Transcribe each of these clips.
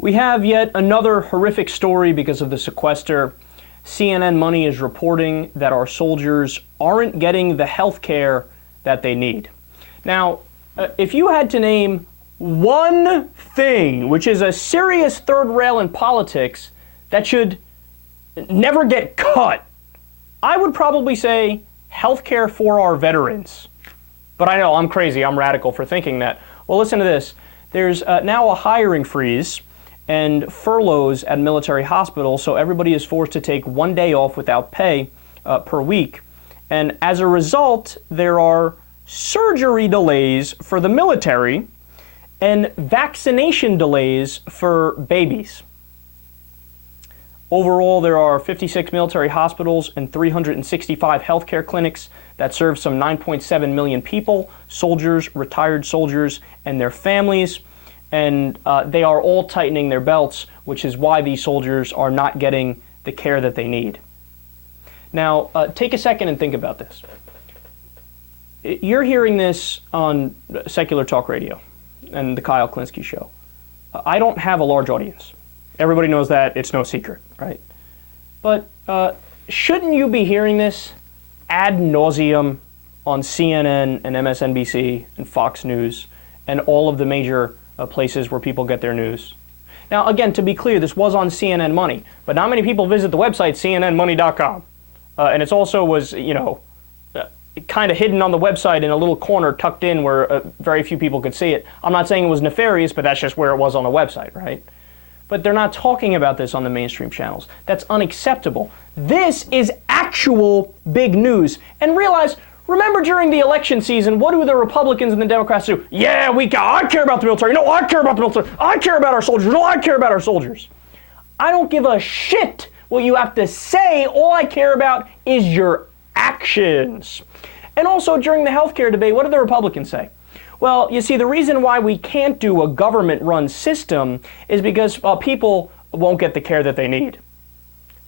We have yet another horrific story because of the sequester. CNN Money is reporting that our soldiers aren't getting the health care that they need. Now, if you had to name one thing, which is a serious third rail in politics, that should never get cut, I would probably say health care for our veterans. But I know I'm crazy, I'm radical for thinking that. Well, listen to this. There's now a hiring freeze and furloughs at military hospitals, so everybody is forced to take 1 day off without pay per week. And as a result, there are surgery delays for the military and vaccination delays for babies. Overall, there are 56 military hospitals and 365 healthcare clinics that serve some 9.7 million people, soldiers, retired soldiers, and their families. And they are all tightening their belts, which is why these soldiers are not getting the care that they need. Now, take a second and think about this. You're hearing this on Secular Talk Radio and the Kyle Kulinski Show. I don't have a large audience. Everybody knows that. It's no secret, right? But shouldn't you be hearing this ad nauseum on CNN and MSNBC and Fox News and all of the major places where people get their news? Now, again, to be clear, this was on CNN Money, but not many people visit the website cnnmoney.com. And it also was, kind of hidden on the website in a little corner tucked in where very few people could see it. I'm not saying it was nefarious, but that's just where it was on the website, right? But they're not talking about this on the mainstream channels. That's unacceptable. This is actual big news. And remember during the election season, what do the Republicans and the Democrats do? Yeah, I care about the military. No, I care about the military. I care about our soldiers. No, I care about our soldiers. I don't give a shit what you have to say. All I care about is your actions. And also during the healthcare debate, what do the Republicans say? Well, you see, the reason why we can't do a government-run system is because people won't get the care that they need.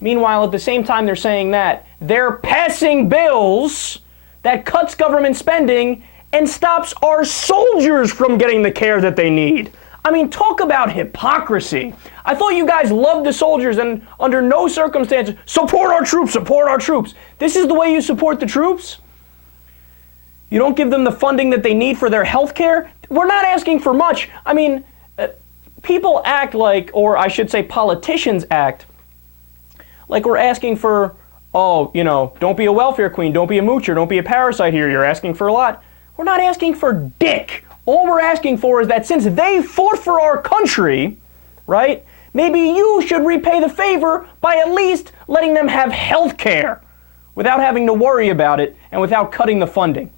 Meanwhile, at the same time they're saying that, they're passing bills that cuts government spending and stops our soldiers from getting the care that they need. I mean, talk about hypocrisy. I thought you guys loved the soldiers and under no circumstances, support our troops, support our troops. This is the way you support the troops? You don't give them the funding that they need for their health care? We're not asking for much. I mean, people act like, or I should say politicians act, like we're asking for, don't be a welfare queen, don't be a moocher, don't be a parasite here, you're asking for a lot. We're not asking for dick. All we're asking for is that since they fought for our country, right, maybe you should repay the favor by at least letting them have health care without having to worry about it and without cutting the funding.